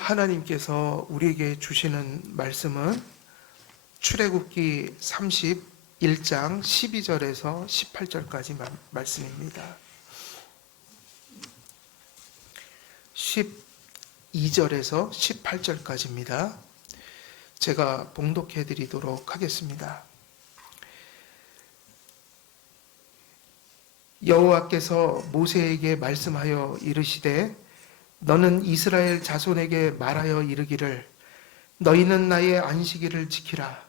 하나님께서 우리에게 주시는 말씀은 출애굽기 31장 12절에서 18절까지 말씀입니다. 12절에서 18절까지입니다. 제가 봉독해 드리도록 하겠습니다. 여호와께서 모세에게 말씀하여 이르시되 너는 이스라엘 자손에게 말하여 이르기를 너희는 나의 안식일을 지키라.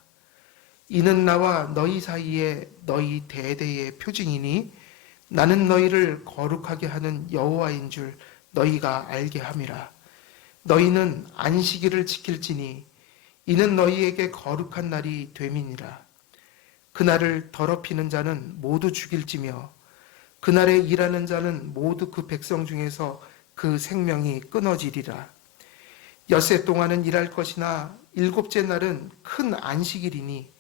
이는 나와 너희 사이에 너희 대대의 표징이니 나는 너희를 거룩하게 하는 여호와인 줄 너희가 알게 함이라. 너희는 안식일을 지킬지니 이는 너희에게 거룩한 날이 됨이니라. 그날을 더럽히는 자는 모두 죽일지며 그날에 일하는 자는 모두 그 백성 중에서 그 생명이 끊어지리라. 엿새 동안은 일할 것이나 일곱째 날은 큰 안식일이니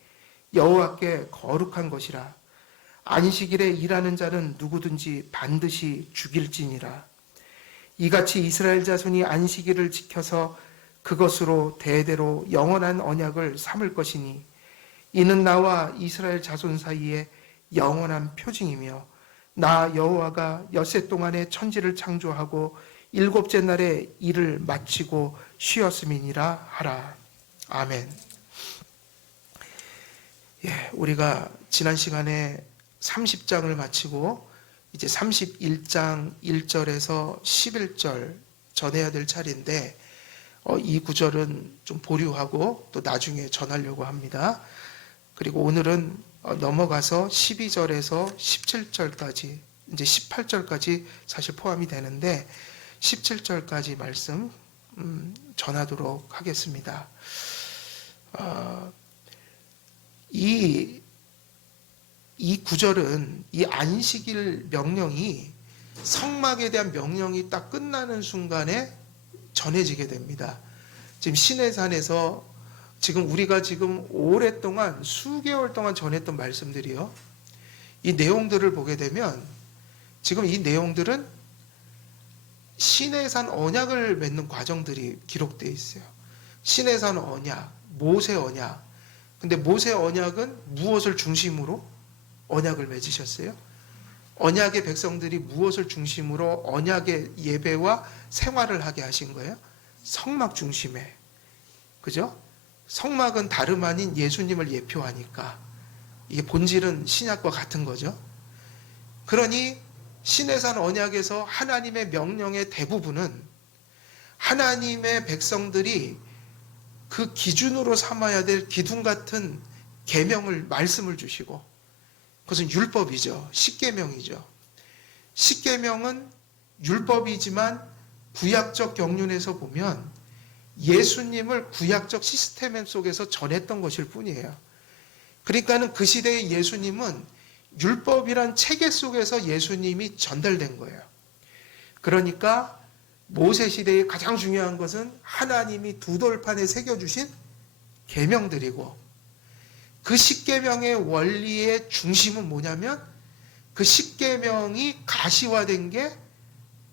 여호와께 거룩한 것이라. 안식일에 일하는 자는 누구든지 반드시 죽일지니라. 이같이 이스라엘 자손이 안식일을 지켜서 그것으로 대대로 영원한 언약을 삼을 것이니 이는 나와 이스라엘 자손 사이에 영원한 표징이며 나 여호와가 엿새 동안에 천지를 창조하고 일곱째 날에 일을 마치고 쉬었음이니라 하라. 아멘. 우리가 지난 시간에 30장을 마치고 이제 31장 1절에서 11절 전해야 될 차례인데 이 구절은 좀 보류하고 또 나중에 전하려고 합니다. 그리고 오늘은 넘어가서 12절에서 17절까지 이제 18절까지 사실 포함이 되는데 17절까지 말씀 전하도록 하겠습니다. 이 구절은 이 안식일 명령이 성막에 대한 명령이 딱 끝나는 순간에 전해지게 됩니다. 지금 시내산에서 지금 우리가 지금 오랫동안 수개월 동안 전했던 말씀들이요. 이 내용들을 보게 되면 지금 이 내용들은 시내산 언약을 맺는 과정들이 기록되어 있어요. 시내산 언약, 모세 언약. 근데 모세 언약은 무엇을 중심으로 언약을 맺으셨어요? 언약의 백성들이 무엇을 중심으로 언약의 예배와 생활을 하게 하신 거예요? 성막 중심에. 그죠? 성막은 다름 아닌 예수님을 예표하니까 이게 본질은 신약과 같은 거죠. 그러니 시내산 언약에서 하나님의 명령의 대부분은 하나님의 백성들이 그 기준으로 삼아야 될 기둥 같은 계명을 말씀을 주시고 그것은 율법이죠. 십계명이죠. 십계명은 율법이지만 구약적 경륜에서 보면 예수님을 구약적 시스템 속에서 전했던 것일 뿐이에요. 그러니까는 그 시대의 예수님은 율법이란 체계 속에서 예수님이 전달된 거예요. 그러니까 모세 시대의 가장 중요한 것은 하나님이 두 돌판에 새겨주신 계명들이고 그 십계명의 원리의 중심은 뭐냐면 그 십계명이 가시화된 게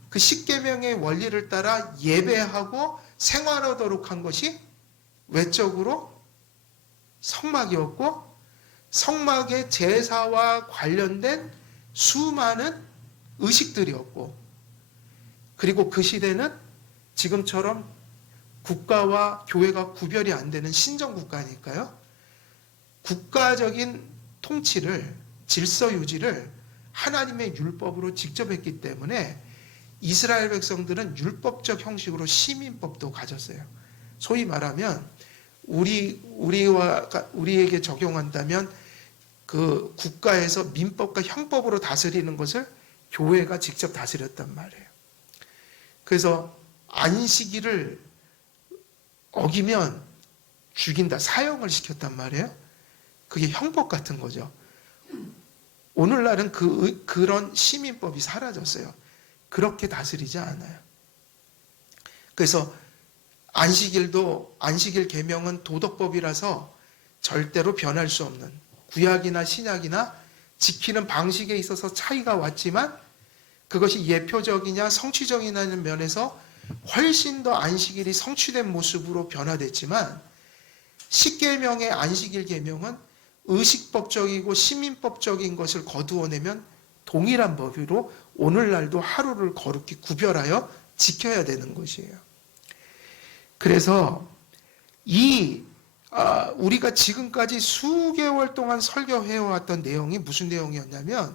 그 십계명의 원리를 따라 예배하고 생활하도록 한 것이 외적으로 성막이었고 성막의 제사와 관련된 수많은 의식들이었고 그리고 그 시대는 지금처럼 국가와 교회가 구별이 안 되는 신정국가니까요. 국가적인 통치를 질서 유지를 하나님의 율법으로 직접 했기 때문에 이스라엘 백성들은 율법적 형식으로 시민법도 가졌어요. 소위 말하면 우리에게 적용한다면 그 국가에서 민법과 형법으로 다스리는 것을 교회가 직접 다스렸단 말이에요. 그래서 안식일을 어기면 죽인다, 사형을 시켰단 말이에요. 그게 형법 같은 거죠. 오늘날은 그런 시민법이 사라졌어요. 그렇게 다스리지 않아요. 그래서 안식일 계명은 도덕법이라서 절대로 변할 수 없는 구약이나 신약이나 지키는 방식에 있어서 차이가 왔지만 그것이 예표적이냐 성취적이냐는 면에서 훨씬 더 안식일이 성취된 모습으로 변화됐지만 십계명의 안식일 계명은 의식법적이고 시민법적인 것을 거두어내면 동일한 법으로 오늘날도 하루를 거룩히 구별하여 지켜야 되는 것이에요. 그래서 우리가 지금까지 수개월 동안 설교해왔던 내용이 무슨 내용이었냐면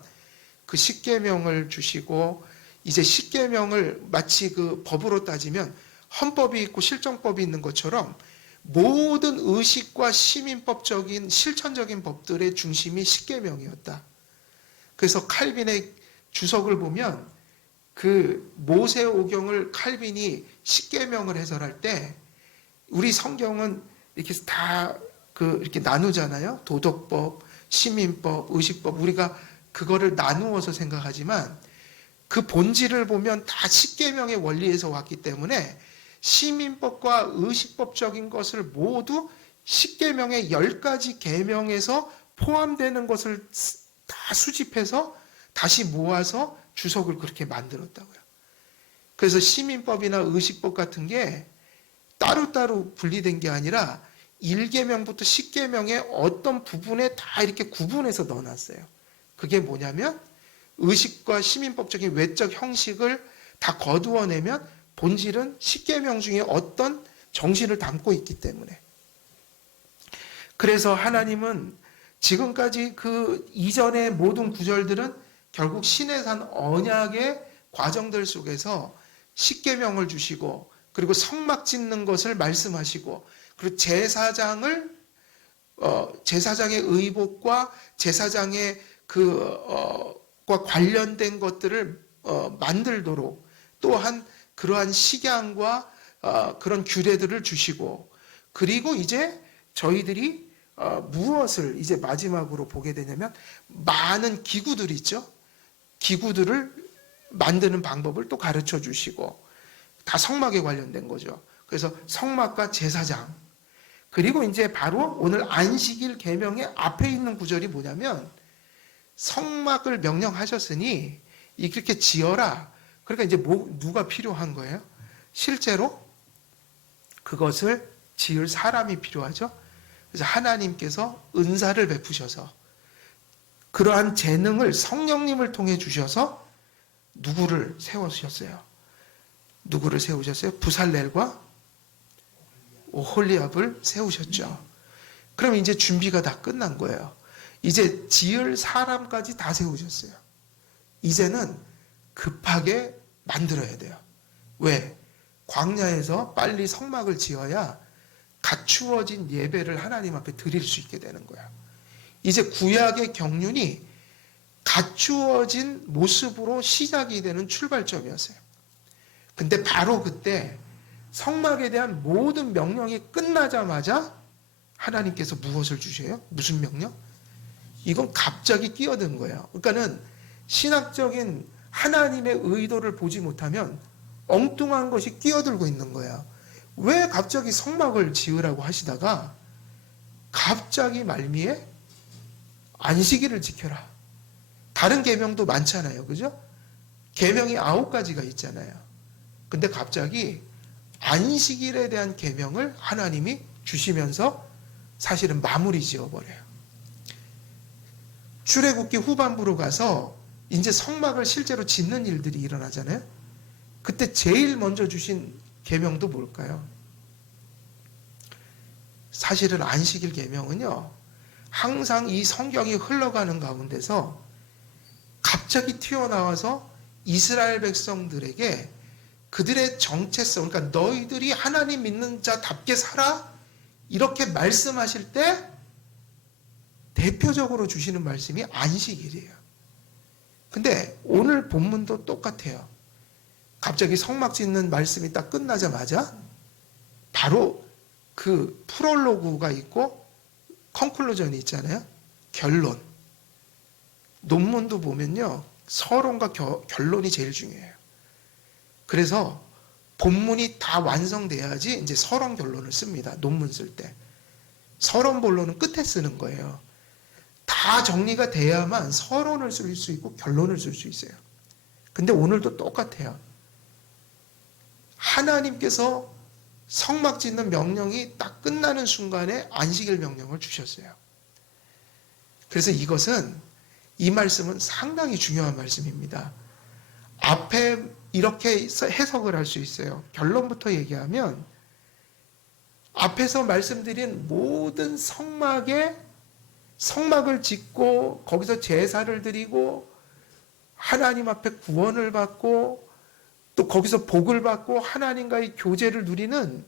그 십계명을 주시고 이제 십계명을 마치 그 법으로 따지면 헌법이 있고 실정법이 있는 것처럼 모든 의식과 시민법적인 실천적인 법들의 중심이 십계명이었다. 그래서 칼빈의 주석을 보면 그 모세오경을 칼빈이 십계명을 해설할 때 우리 성경은 이렇게 다 이렇게 나누잖아요. 도덕법, 시민법, 의식법. 우리가 그거를 나누어서 생각하지만 그 본질을 보면 다 십계명의 원리에서 왔기 때문에 시민법과 의식법적인 것을 모두 십계명의 10가지 계명에서 포함되는 것을 다 수집해서 다시 모아서 주석을 그렇게 만들었다고요. 그래서 시민법이나 의식법 같은 게 따로따로 분리된 게 아니라 1계명부터 10계명의 어떤 부분에 다 이렇게 구분해서 넣어놨어요. 그게 뭐냐면 의식과 시민법적인 외적 형식을 다 거두어내면 본질은 십계명 중에 어떤 정신을 담고 있기 때문에. 그래서 하나님은 지금까지 그 이전의 모든 구절들은 결국 시내산 언약의 과정들 속에서 십계명을 주시고 그리고 성막 짓는 것을 말씀하시고 그리고 제사장의 의복과 제사장의 과 관련된 것들을 만들도록 또한 그러한 식양과 그런 규례들을 주시고 그리고 이제 저희들이 무엇을 이제 마지막으로 보게 되냐면 많은 기구들이 있죠. 기구들을 만드는 방법을 또 가르쳐 주시고 다 성막에 관련된 거죠. 그래서 성막과 제사장 그리고 이제 바로 오늘 안식일 계명의 앞에 있는 구절이 뭐냐면 성막을 명령하셨으니 이렇게 지어라. 그러니까 이제 누가 필요한 거예요? 실제로 그것을 지을 사람이 필요하죠. 그래서 하나님께서 은사를 베푸셔서 그러한 재능을 성령님을 통해 주셔서 누구를 세우셨어요? 누구를 세우셨어요? 부살렐과 오홀리압을 세우셨죠. 그럼 이제 준비가 다 끝난 거예요. 이제 지을 사람까지 다 세우셨어요. 이제는 급하게 만들어야 돼요. 왜? 광야에서 빨리 성막을 지어야 갖추어진 예배를 하나님 앞에 드릴 수 있게 되는 거예요. 이제 구약의 경륜이 갖추어진 모습으로 시작이 되는 출발점이었어요. 근데 바로 그때 성막에 대한 모든 명령이 끝나자마자 하나님께서 무엇을 주셔요? 무슨 명령? 이건 갑자기 끼어든 거예요. 그러니까는 신학적인 하나님의 의도를 보지 못하면 엉뚱한 것이 끼어들고 있는 거예요. 왜 갑자기 성막을 지으라고 하시다가 갑자기 말미에 안식일을 지켜라. 다른 계명도 많잖아요. 그죠? 계명이 9가지가 있잖아요. 근데 갑자기 안식일에 대한 계명을 하나님이 주시면서 사실은 마무리 지어버려요. 출애굽기 후반부로 가서 이제 성막을 실제로 짓는 일들이 일어나잖아요. 그때 제일 먼저 주신 계명도 뭘까요? 사실은 안식일 계명은요. 항상 이 성경이 흘러가는 가운데서 갑자기 튀어나와서 이스라엘 백성들에게 그들의 정체성, 그러니까 너희들이 하나님 믿는 자답게 살아 이렇게 말씀하실 때 대표적으로 주시는 말씀이 안식일이에요. 근데 오늘 본문도 똑같아요. 갑자기 성막 짓는 말씀이 딱 끝나자마자 바로 그 프롤로그가 있고 컨클루전이 있잖아요. 결론. 논문도 보면요. 서론과 결론이 제일 중요해요. 그래서 본문이 다 완성돼야지 이제 서론 결론을 씁니다. 논문 쓸 때. 서론 본론은 끝에 쓰는 거예요. 다 정리가 돼야만 서론을 쓸 수 있고 결론을 쓸 수 있어요. 근데 오늘도 똑같아요. 하나님께서 성막 짓는 명령이 딱 끝나는 순간에 안식일 명령을 주셨어요. 그래서 이 말씀은 상당히 중요한 말씀입니다. 앞에 이렇게 해석을 할 수 있어요. 결론부터 얘기하면 앞에서 말씀드린 모든 성막을 짓고 거기서 제사를 드리고 하나님 앞에 구원을 받고 또 거기서 복을 받고 하나님과의 교제를 누리는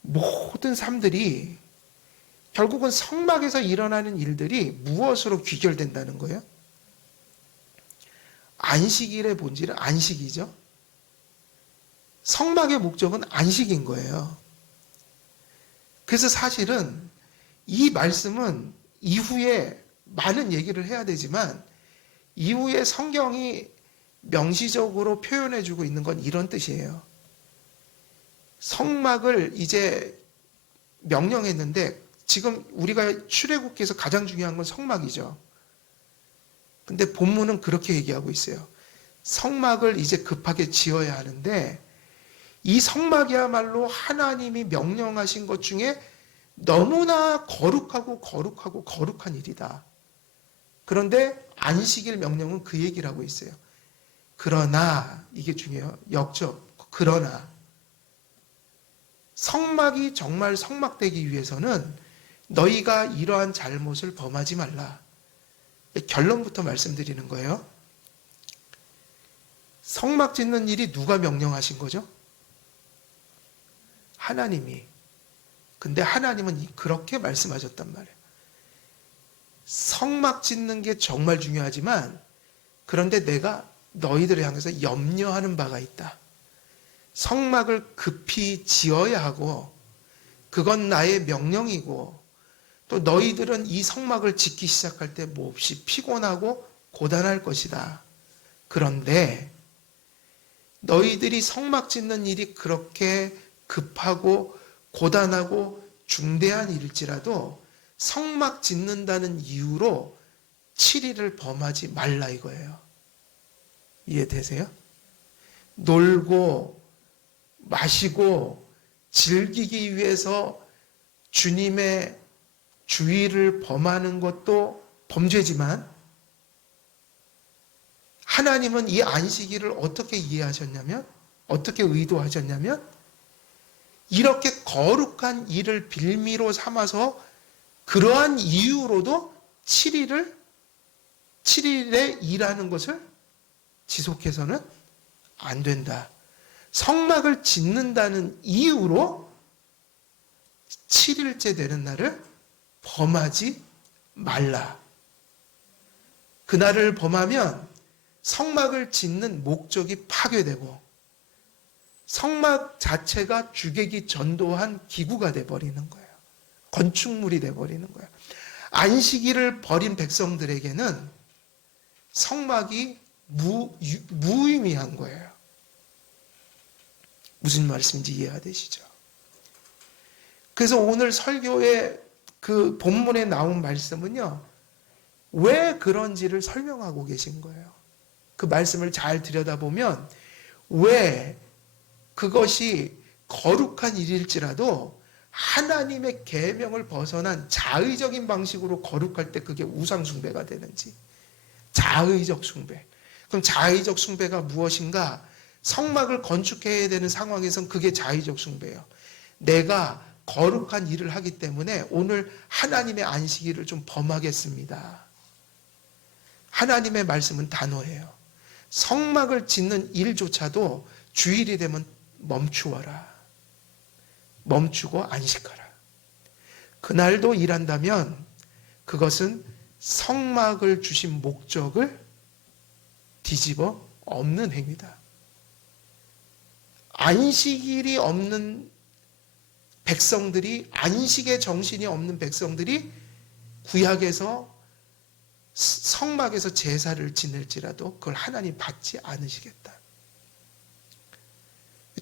모든 삶들이 결국은 성막에서 일어나는 일들이 무엇으로 귀결된다는 거예요? 안식일의 본질은 안식이죠. 성막의 목적은 안식인 거예요. 그래서 사실은 이 말씀은 이후에 많은 얘기를 해야 되지만 이후에 성경이 명시적으로 표현해주고 있는 건 이런 뜻이에요. 성막을 이제 명령했는데 지금 우리가 출애굽기에서 가장 중요한 건 성막이죠. 근데 본문은 그렇게 얘기하고 있어요. 성막을 이제 급하게 지어야 하는데 이 성막이야말로 하나님이 명령하신 것 중에 너무나 거룩한 일이다. 그런데 안식일 명령은 그 얘기를 하고 있어요. 그러나 이게 중요해요. 그러나 성막이 정말 성막되기 위해서는 너희가 이러한 잘못을 범하지 말라. 결론부터 말씀드리는 거예요. 성막 짓는 일이 누가 명령하신 거죠? 하나님이. 근데 하나님은 그렇게 말씀하셨단 말이에요. 성막 짓는 게 정말 중요하지만 그런데 내가 너희들을 향해서 염려하는 바가 있다. 성막을 급히 지어야 하고 그건 나의 명령이고 또 너희들은 이 성막을 짓기 시작할 때 몹시 피곤하고 고단할 것이다. 그런데 너희들이 성막 짓는 일이 그렇게 급하고 고단하고 중대한 일일지라도 성막 짓는다는 이유로 7일을 범하지 말라 이거예요. 이해되세요? 놀고 마시고 즐기기 위해서 주님의 주의를 범하는 것도 범죄지만 하나님은 이 안식일을 어떻게 이해하셨냐면 어떻게 의도하셨냐면 이렇게 거룩한 일을 빌미로 삼아서 그러한 이유로도 7일에 일하는 것을 지속해서는 안 된다. 성막을 짓는다는 이유로 7일째 되는 날을 범하지 말라. 그날을 범하면 성막을 짓는 목적이 파괴되고 성막 자체가 주객이 전도한 기구가 돼버리는 거예요. 건축물이 돼버리는 거예요. 안식일을 버린 백성들에게는 성막이 무의미한 거예요. 무슨 말씀인지 이해가 되시죠? 그래서 오늘 설교의 그 본문에 나온 말씀은요, 왜 그런지를 설명하고 계신 거예요. 그 말씀을 잘 들여다보면 왜 그것이 거룩한 일일지라도 하나님의 계명을 벗어난 자의적인 방식으로 거룩할 때 그게 우상 숭배가 되는지. 자의적 숭배. 그럼 자의적 숭배가 무엇인가? 성막을 건축해야 되는 상황에선 그게 자의적 숭배예요. 내가 거룩한 일을 하기 때문에 오늘 하나님의 안식일을 좀 범하겠습니다. 하나님의 말씀은 단호해요. 성막을 짓는 일조차도 주일이 되면 멈추어라. 멈추고 안식하라. 그날도 일한다면 그것은 성막을 주신 목적을 뒤집어 엎는 행위다. 안식일이 없는 백성들이, 안식의 정신이 없는 백성들이 구약에서 성막에서 제사를 지낼지라도 그걸 하나님 받지 않으시겠다.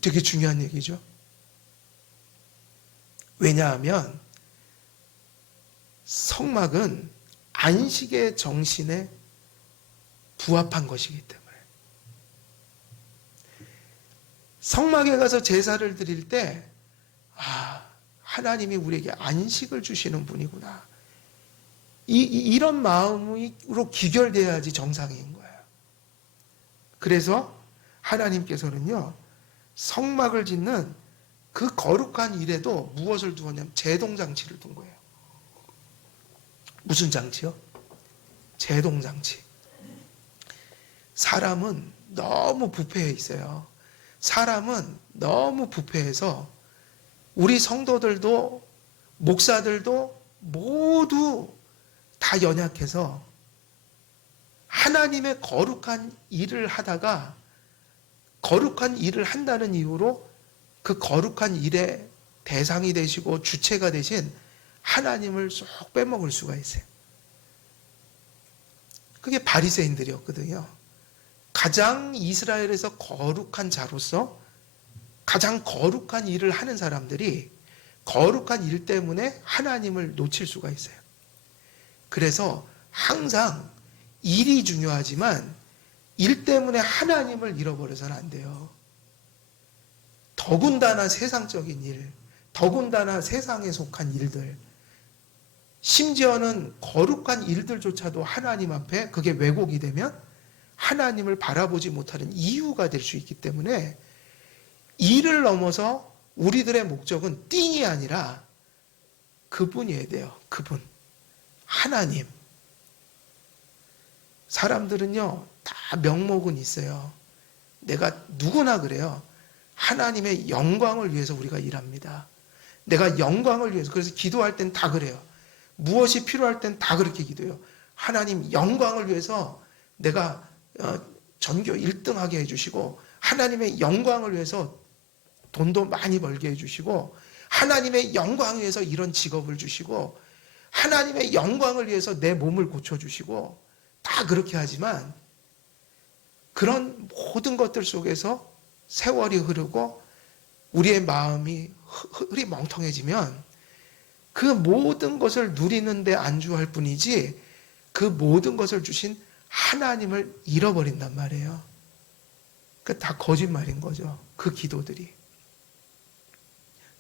되게 중요한 얘기죠. 왜냐하면 성막은 안식의 정신에 부합한 것이기 때문에 성막에 가서 제사를 드릴 때 하나님이 우리에게 안식을 주시는 분이구나. 이런 마음으로 기결돼야지 정상인 거예요. 그래서 하나님께서는요, 성막을 짓는 그 거룩한 일에도 무엇을 두었냐면 제동장치를 둔 거예요. 무슨 장치요? 제동장치. 사람은 너무 부패해 있어요. 사람은 너무 부패해서 우리 성도들도 목사들도 모두 다 연약해서 하나님의 거룩한 일을 하다가 거룩한 일을 한다는 이유로 그 거룩한 일의 대상이 되시고 주체가 되신 하나님을 쏙 빼먹을 수가 있어요. 그게 바리새인들이었거든요. 가장 이스라엘에서 거룩한 자로서 가장 거룩한 일을 하는 사람들이 거룩한 일 때문에 하나님을 놓칠 수가 있어요. 그래서 항상 일이 중요하지만 일 때문에 하나님을 잃어버려서는 안 돼요. 더군다나 세상적인 일, 더군다나 세상에 속한 일들, 심지어는 거룩한 일들조차도 하나님 앞에 그게 왜곡이 되면 하나님을 바라보지 못하는 이유가 될 수 있기 때문에 일을 넘어서 우리들의 목적은 띵이 아니라 그분이어야 돼요. 그분. 하나님. 사람들은요, 다 명목은 있어요. 내가 누구나 그래요. 하나님의 영광을 위해서 우리가 일합니다. 내가 영광을 위해서. 그래서 기도할 땐 다 그래요. 무엇이 필요할 땐 다 그렇게 기도해요. 하나님 영광을 위해서 내가 전교 1등하게 해주시고, 하나님의 영광을 위해서 돈도 많이 벌게 해주시고, 하나님의 영광을 위해서 이런 직업을 주시고, 하나님의 영광을 위해서 내 몸을 고쳐주시고, 다 그렇게 하지만 그런 모든 것들 속에서 세월이 흐르고 우리의 마음이 흐리멍텅해지면 그 모든 것을 누리는데 안주할 뿐이지 그 모든 것을 주신 하나님을 잃어버린단 말이에요. 그 다 거짓말인 거죠. 그 기도들이.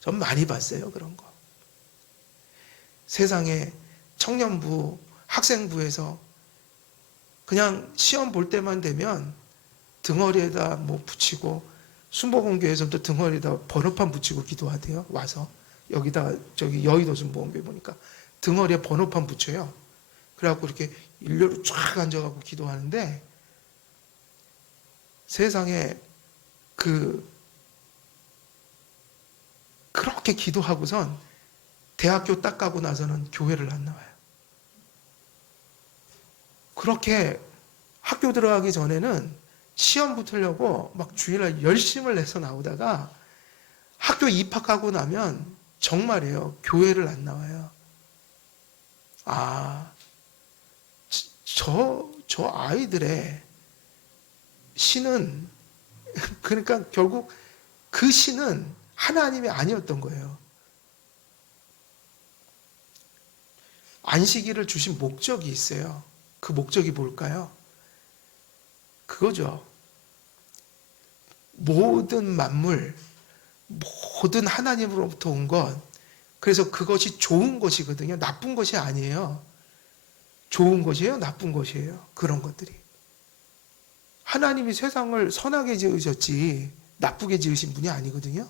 전 많이 봤어요, 그런 거. 세상에 청년부, 학생부에서 그냥 시험 볼 때만 되면 등허리에다 뭐 붙이고, 순복음교회에서도 등허리에다 번호판 붙이고 기도하대요. 와서 여기다가 저기 여의도 순복음교회 보니까 등허리에 번호판 붙여요. 그래갖고 이렇게 일렬로 쫙 앉아갖고 기도하는데, 세상에 그렇게 기도하고선 대학교 딱 가고 나서는 교회를 안 나와요. 그렇게 학교 들어가기 전에는 시험 붙으려고 막 주일날 열심을 내서 나오다가 학교 입학하고 나면 정말이에요. 교회를 안 나와요. 저 아이들의 신은, 그러니까 결국 그 신은 하나님이 아니었던 거예요. 안식일을 주신 목적이 있어요. 그 목적이 뭘까요? 그거죠. 모든 만물, 모든 하나님으로부터 온 것, 그래서 그것이 좋은 것이거든요. 나쁜 것이 아니에요. 좋은 것이에요? 나쁜 것이에요? 그런 것들이. 하나님이 세상을 선하게 지으셨지 나쁘게 지으신 분이 아니거든요.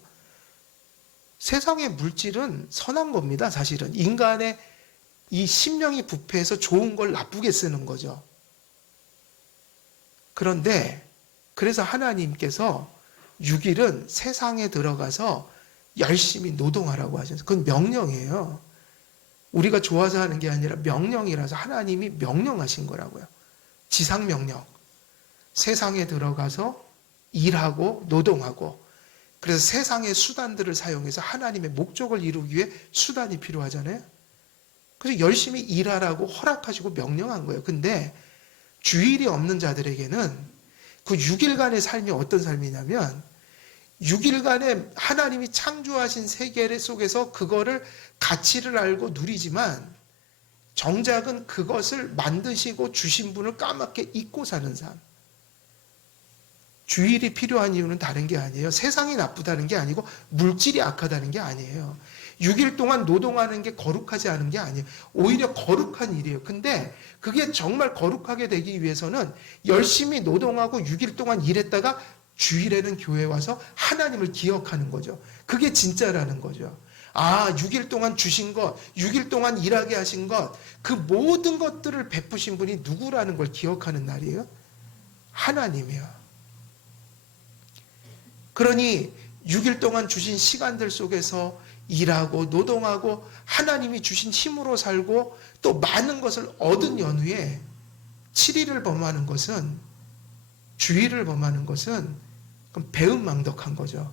세상의 물질은 선한 겁니다. 사실은 인간의 이 심령이 부패해서 좋은 걸 나쁘게 쓰는 거죠. 그런데 그래서 하나님께서 6일은 세상에 들어가서 열심히 노동하라고 하셨어요. 그건 명령이에요. 우리가 좋아서 하는 게 아니라 명령이라서 하나님이 명령하신 거라고요. 지상명령. 세상에 들어가서 일하고 노동하고, 그래서 세상의 수단들을 사용해서 하나님의 목적을 이루기 위해 수단이 필요하잖아요. 그래서 열심히 일하라고 허락하시고 명령한 거예요. 근데 주일이 없는 자들에게는 그 6일간의 삶이 어떤 삶이냐면, 6일간에 하나님이 창조하신 세계 속에서 그거를 가치를 알고 누리지만 정작은 그것을 만드시고 주신 분을 까맣게 잊고 사는 삶. 주일이 필요한 이유는 다른 게 아니에요. 세상이 나쁘다는 게 아니고 물질이 악하다는 게 아니에요. 6일 동안 노동하는 게 거룩하지 않은 게 아니에요. 오히려 거룩한 일이에요. 근데 그게 정말 거룩하게 되기 위해서는 열심히 노동하고 6일 동안 일했다가 주일에는 교회에 와서 하나님을 기억하는 거죠. 그게 진짜라는 거죠. 아, 6일 동안 주신 것, 6일 동안 일하게 하신 것, 그 모든 것들을 베푸신 분이 누구라는 걸 기억하는 날이에요? 하나님이요. 그러니 6일 동안 주신 시간들 속에서 일하고 노동하고 하나님이 주신 힘으로 살고 또 많은 것을 얻은 연후에 7일을 범하는 것은, 주일을 범하는 것은 그럼 배은망덕한 거죠.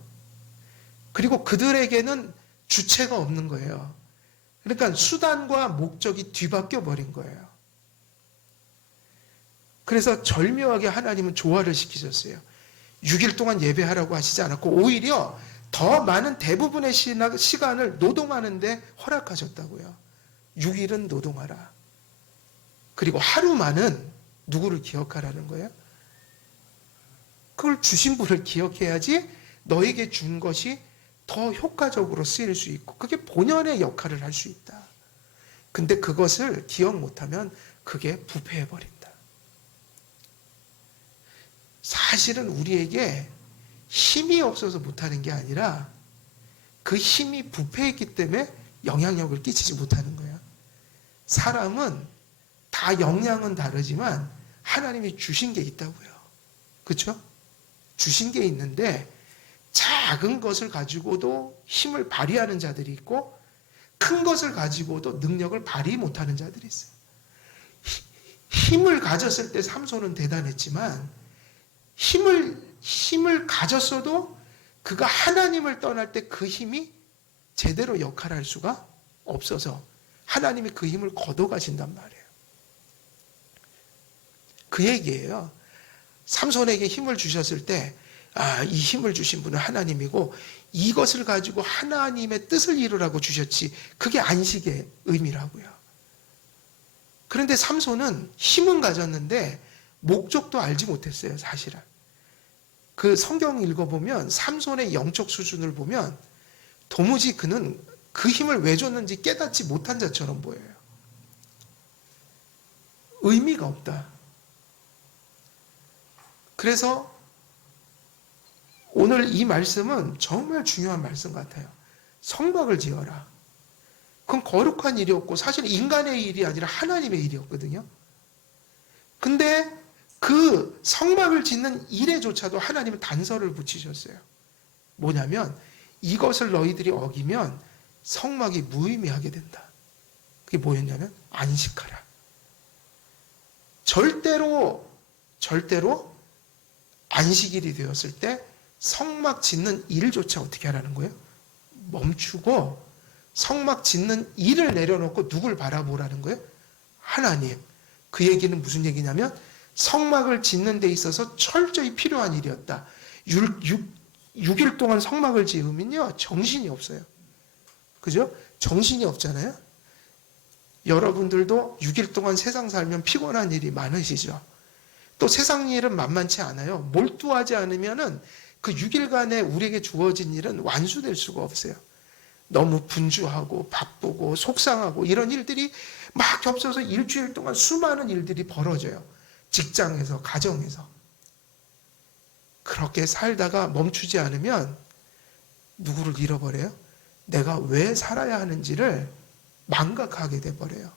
그리고 그들에게는 주체가 없는 거예요. 그러니까 수단과 목적이 뒤바뀌어 버린 거예요. 그래서 절묘하게 하나님은 조화를 시키셨어요. 6일 동안 예배하라고 하시지 않았고 오히려 더 많은 대부분의 시간을 노동하는데 허락하셨다고요. 6일은 노동하라. 그리고 하루만은 누구를 기억하라는 거예요? 그걸 주신 분을 기억해야지 너에게 준 것이 더 효과적으로 쓰일 수 있고 그게 본연의 역할을 할 수 있다. 근데 그것을 기억 못하면 그게 부패해버린다. 사실은 우리에게 힘이 없어서 못하는 게 아니라 그 힘이 부패했기 때문에 영향력을 끼치지 못하는 거예요. 사람은 다 역량은 다르지만 하나님이 주신 게 있다고요. 그렇죠? 주신 게 있는데 작은 것을 가지고도 힘을 발휘하는 자들이 있고 큰 것을 가지고도 능력을 발휘 못하는 자들이 있어요. 힘을 가졌을 때 삼손은 대단했지만 힘을 가졌어도 그가 하나님을 떠날 때 그 힘이 제대로 역할을 할 수가 없어서 하나님이 그 힘을 걷어가신단 말이에요. 그 얘기예요. 삼손에게 힘을 주셨을 때 이 힘을 주신 분은 하나님이고 이것을 가지고 하나님의 뜻을 이루라고 주셨지 그게 안식의 의미라고요. 그런데 삼손은 힘은 가졌는데 목적도 알지 못했어요. 사실은. 그 성경 읽어보면 삼손의 영적 수준을 보면 도무지 그는 그 힘을 왜 줬는지 깨닫지 못한 자처럼 보여요. 의미가 없다. 그래서 오늘 이 말씀은 정말 중요한 말씀 같아요. 성막을 지어라. 그건 거룩한 일이었고 사실 인간의 일이 아니라 하나님의 일이었거든요. 근데 그 성막을 짓는 일에조차도 하나님은 단서를 붙이셨어요. 뭐냐면 이것을 너희들이 어기면 성막이 무의미하게 된다. 그게 뭐였냐면 안식하라. 절대로 안식일이 되었을 때 성막 짓는 일조차 어떻게 하라는 거예요? 멈추고 성막 짓는 일을 내려놓고 누굴 바라보라는 거예요? 하나님. 그 얘기는 무슨 얘기냐면 성막을 짓는 데 있어서 철저히 필요한 일이었다. 6일 동안 성막을 지으면요 정신이 없어요. 그죠? 정신이 없잖아요. 여러분들도 6일 동안 세상 살면 피곤한 일이 많으시죠. 또 세상 일은 만만치 않아요. 몰두하지 않으면은 그 6일간에 우리에게 주어진 일은 완수될 수가 없어요. 너무 분주하고 바쁘고 속상하고 이런 일들이 막 겹쳐서 일주일 동안 수많은 일들이 벌어져요. 직장에서, 가정에서. 그렇게 살다가 멈추지 않으면 누구를 잃어버려요? 내가 왜 살아야 하는지를 망각하게 돼버려요.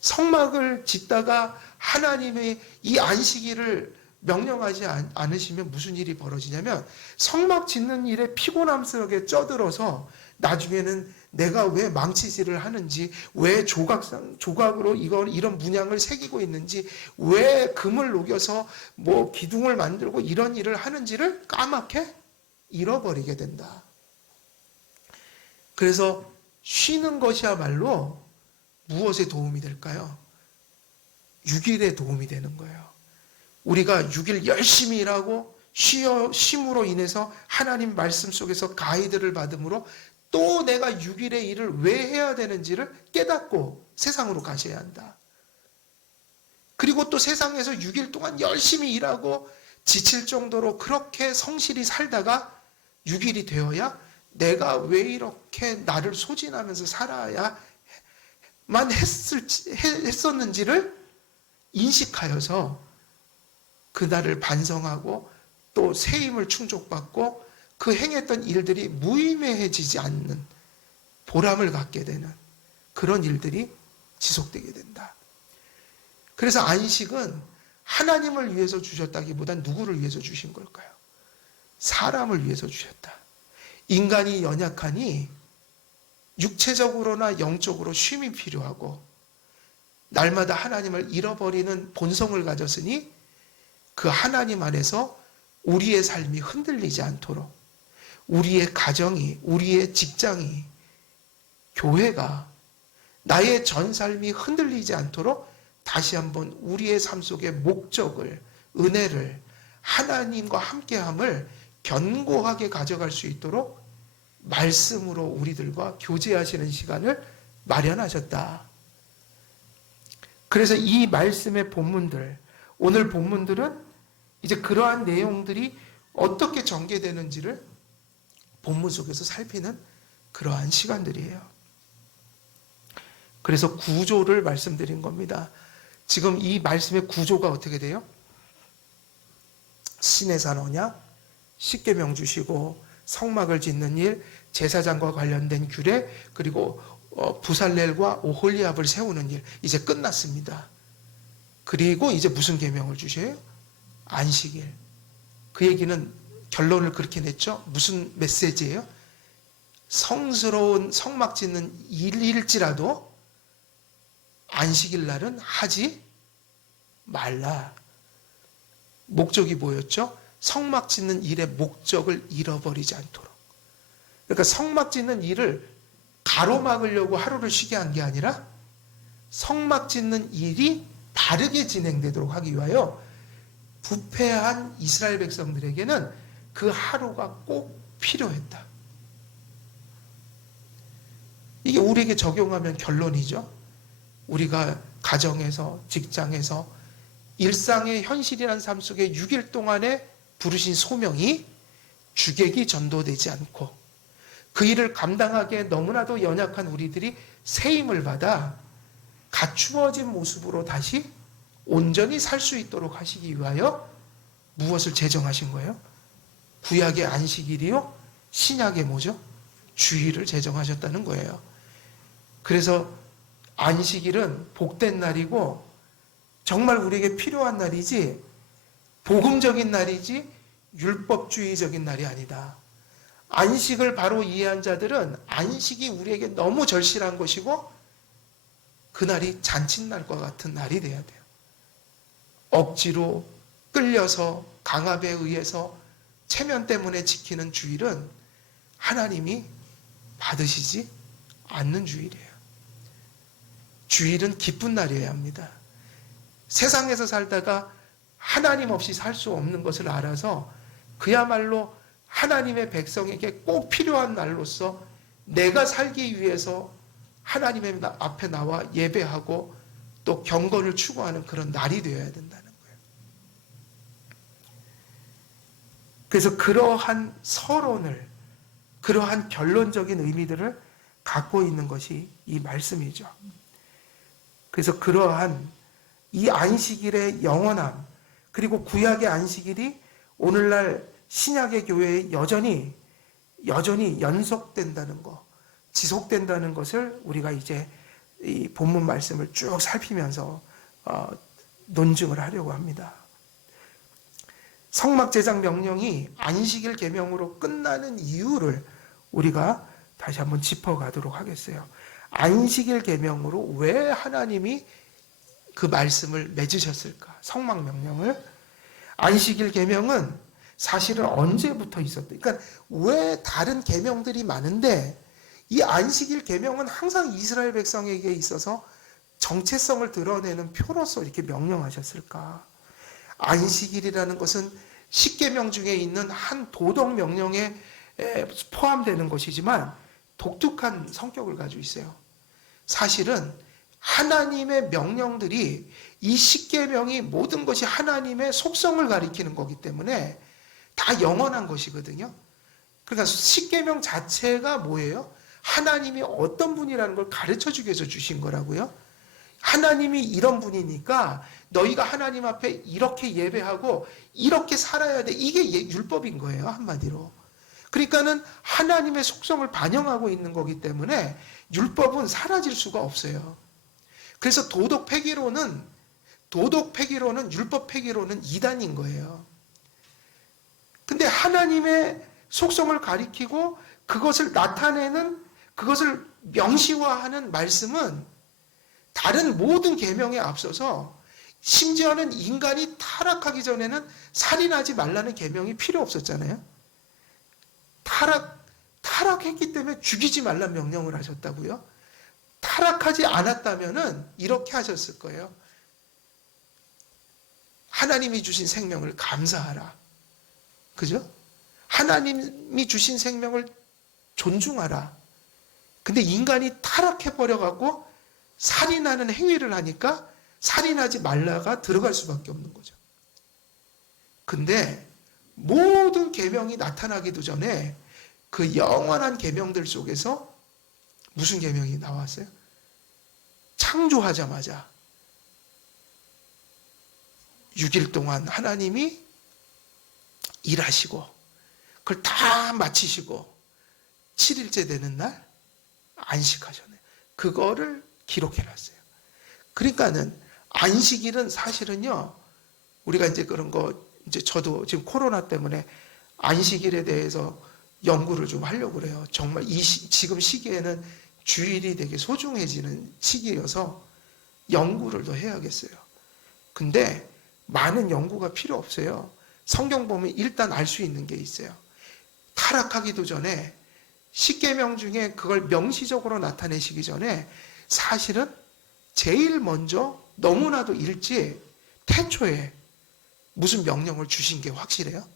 성막을 짓다가 하나님의 이 안식일을 명령하지 않으시면 무슨 일이 벌어지냐면 성막 짓는 일에 피곤함스럽게 쪄들어서 나중에는 내가 왜 망치질을 하는지, 왜 조각으로 이런 문양을 새기고 있는지, 왜 금을 녹여서 뭐 기둥을 만들고 이런 일을 하는지를 까맣게 잃어버리게 된다. 그래서 쉬는 것이야말로 무엇에 도움이 될까요? 6일에 도움이 되는 거예요. 우리가 6일 열심히 일하고 쉼으로 인해서 하나님 말씀 속에서 가이드를 받음으로 또 내가 6일의 일을 왜 해야 되는지를 깨닫고 세상으로 가셔야 한다. 그리고 또 세상에서 6일 동안 열심히 일하고 지칠 정도로 그렇게 성실히 살다가 6일이 되어야 내가 왜 이렇게 나를 소진하면서 살아야만 했었는지를 인식하여서 그날을 반성하고 또 새 힘을 충족받고 그 행했던 일들이 무의미해지지 않는 보람을 갖게 되는 그런 일들이 지속되게 된다. 그래서 안식은 하나님을 위해서 주셨다기보단 누구를 위해서 주신 걸까요? 사람을 위해서 주셨다. 인간이 연약하니 육체적으로나 영적으로 쉼이 필요하고 날마다 하나님을 잃어버리는 본성을 가졌으니 그 하나님 안에서 우리의 삶이 흔들리지 않도록 우리의 가정이, 우리의 직장이, 교회가 나의 전 삶이 흔들리지 않도록 다시 한번 우리의 삶 속의 목적을, 은혜를, 하나님과 함께함을 견고하게 가져갈 수 있도록 말씀으로 우리들과 교제하시는 시간을 마련하셨다. 그래서 이 말씀의 본문들, 오늘 본문들은 이제 그러한 내용들이 어떻게 전개되는지를 본문 속에서 살피는 그러한 시간들이에요. 그래서 구조를 말씀드린 겁니다. 지금 이 말씀의 구조가 어떻게 돼요? 시내산 언약, 십계명 주시고 성막을 짓는 일, 제사장과 관련된 규례, 그리고 부살렐과 오홀리압을 세우는 일, 이제 끝났습니다. 그리고 이제 무슨 계명을 주셔요? 안식일. 그 얘기는 결론을 그렇게 냈죠. 무슨 메시지예요? 성스러운 성막 짓는 일일지라도 안식일 날은 하지 말라. 목적이 뭐였죠? 성막 짓는 일의 목적을 잃어버리지 않도록. 그러니까 성막 짓는 일을 가로막으려고 하루를 쉬게 한 게 아니라 성막 짓는 일이 바르게 진행되도록 하기 위하여 부패한 이스라엘 백성들에게는 그 하루가 꼭 필요했다. 이게 우리에게 적용하면 결론이죠. 우리가 가정에서, 직장에서 일상의 현실이라는 삶 속에 6일 동안에 부르신 소명이 주객이 전도되지 않고 그 일을 감당하기에 너무나도 연약한 우리들이 새 힘을 받아 갖추어진 모습으로 다시 온전히 살 수 있도록 하시기 위하여 무엇을 제정하신 거예요? 구약의 안식일이요? 신약의 뭐죠? 주일을 제정하셨다는 거예요. 그래서 안식일은 복된 날이고 정말 우리에게 필요한 날이지 복음적인 날이지 율법주의적인 날이 아니다. 안식을 바로 이해한 자들은 안식이 우리에게 너무 절실한 것이고 그날이 잔칫날과 같은 날이 돼야 돼요. 억지로 끌려서 강압에 의해서 체면 때문에 지키는 주일은 하나님이 받으시지 않는 주일이에요. 주일은 기쁜 날이어야 합니다. 세상에서 살다가 하나님 없이 살 수 없는 것을 알아서 그야말로 하나님의 백성에게 꼭 필요한 날로서 내가 살기 위해서 하나님의 앞에 나와 예배하고 또 경건을 추구하는 그런 날이 되어야 된다는 거예요. 그래서 그러한 서론을, 그러한 결론적인 의미들을 갖고 있는 것이 이 말씀이죠. 그래서 그러한 이 안식일의 영원함, 그리고 구약의 안식일이 오늘날 신약의 교회에 여전히 연속된다는 것, 지속된다는 것을 우리가 이제 이 본문 말씀을 쭉 살피면서 논증을 하려고 합니다. 성막 제작 명령이 안식일 계명으로 끝나는 이유를 우리가 다시 한번 짚어가도록 하겠어요. 안식일 계명으로 왜 하나님이 그 말씀을 맺으셨을까? 성막 명령을. 안식일 계명은 사실은 언제부터 있었다. 그러니까 왜 다른 계명들이 많은데 이 안식일 계명은 항상 이스라엘 백성에게 있어서 정체성을 드러내는 표로서 이렇게 명령하셨을까? 안식일이라는 것은 십계명 중에 있는 한 도덕 명령에 포함되는 것이지만 독특한 성격을 가지고 있어요. 사실은 하나님의 명령들이 이 십계명이 모든 것이 하나님의 속성을 가리키는 거기 때문에 다 영원한 것이거든요. 그러니까 십계명 자체가 뭐예요? 하나님이 어떤 분이라는 걸 가르쳐 주기 위해서 주신 거라고요. 하나님이 이런 분이니까 너희가 하나님 앞에 이렇게 예배하고 이렇게 살아야 돼. 이게 율법인 거예요, 한마디로. 그러니까는 하나님의 속성을 반영하고 있는 거기 때문에 율법은 사라질 수가 없어요. 그래서 도덕 폐기론은 율법 폐기론은 이단인 거예요. 근데 하나님의 속성을 가리키고 그것을 나타내는, 그것을 명시화하는 말씀은 다른 모든 계명에 앞서서, 심지어는 인간이 타락하기 전에는 살인하지 말라는 계명이 필요 없었잖아요. 타락했기 때문에 죽이지 말라는 명령을 하셨다고요. 타락하지 않았다면은 이렇게 하셨을 거예요. 하나님이 주신 생명을 감사하라. 그죠? 하나님이 주신 생명을 존중하라. 근데 인간이 타락해버려갖고 살인하는 행위를 하니까 살인하지 말라가 들어갈 수밖에 없는 거죠. 근데 모든 계명이 나타나기도 전에 그 영원한 계명들 속에서 무슨 계명이 나왔어요? 창조하자마자 6일 동안 하나님이 일하시고 그걸 다 마치시고 7일째 되는 날 안식하셨네요. 그거를 기록해놨어요. 그러니까는 안식일은 사실은요, 우리가 이제 그런 거, 이제 저도 지금 코로나 때문에 안식일에 대해서 연구를 좀 하려고 그래요. 정말 지금 시기에는 주일이 되게 소중해지는 시기여서 연구를 더 해야겠어요. 근데 많은 연구가 필요 없어요. 성경 보면 일단 알 수 있는 게 있어요. 타락하기도 전에 십계명 중에 그걸 명시적으로 나타내시기 전에 사실은 제일 먼저 너무나도 일찍 태초에 무슨 명령을 주신 게 확실해요?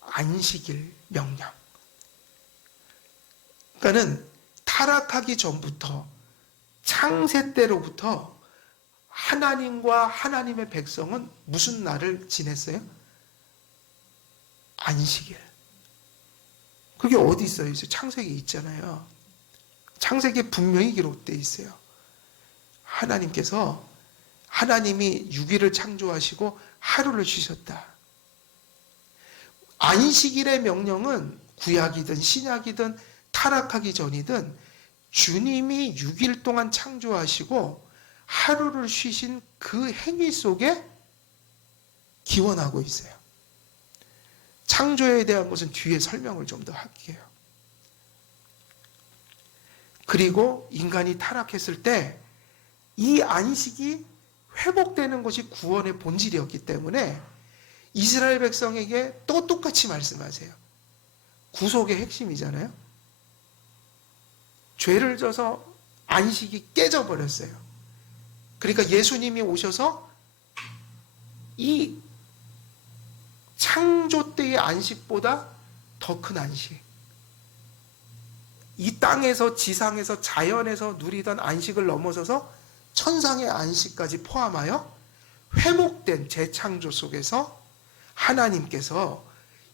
안식일 명령. 그러니까는 타락하기 전부터 창세 때로부터 하나님과 하나님의 백성은 무슨 날을 지냈어요? 안식일. 그게 어디 있어요? 창세기에 있잖아요. 창세기에 분명히 기록되어 있어요. 하나님이 6일을 창조하시고 하루를 쉬셨다. 안식일의 명령은 구약이든 신약이든 타락하기 전이든 주님이 6일 동안 창조하시고 하루를 쉬신 그 행위 속에 기원하고 있어요. 창조에 대한 것은 뒤에 설명을 좀 더 할게요. 그리고 인간이 타락했을 때 이 안식이 회복되는 것이 구원의 본질이었기 때문에 이스라엘 백성에게 또 똑같이 말씀하세요. 구속의 핵심이잖아요. 죄를 져서 안식이 깨져버렸어요. 그러니까 예수님이 오셔서 이 창조 때의 안식보다 더 큰 안식, 이 땅에서 지상에서 자연에서 누리던 안식을 넘어서서 천상의 안식까지 포함하여 회복된 재창조 속에서 하나님께서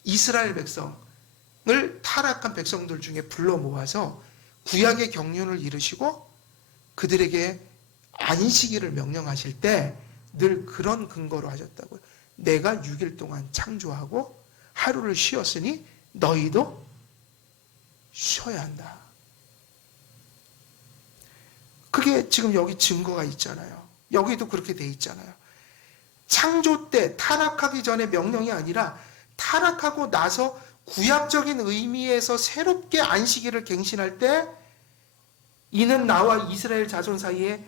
이스라엘 백성을 타락한 백성들 중에 불러 모아서 구약의 경륜을 이루시고 그들에게 안식일을 명령하실 때 늘 그런 근거로 하셨다고요. 내가 6일 동안 창조하고 하루를 쉬었으니 너희도 쉬어야 한다. 그게 지금 여기 증거가 있잖아요. 여기도 그렇게 돼 있잖아요. 창조 때 타락하기 전에 명령이 아니라 타락하고 나서 구약적인 의미에서 새롭게 안식일을 갱신할 때 이는 나와 이스라엘 자손 사이에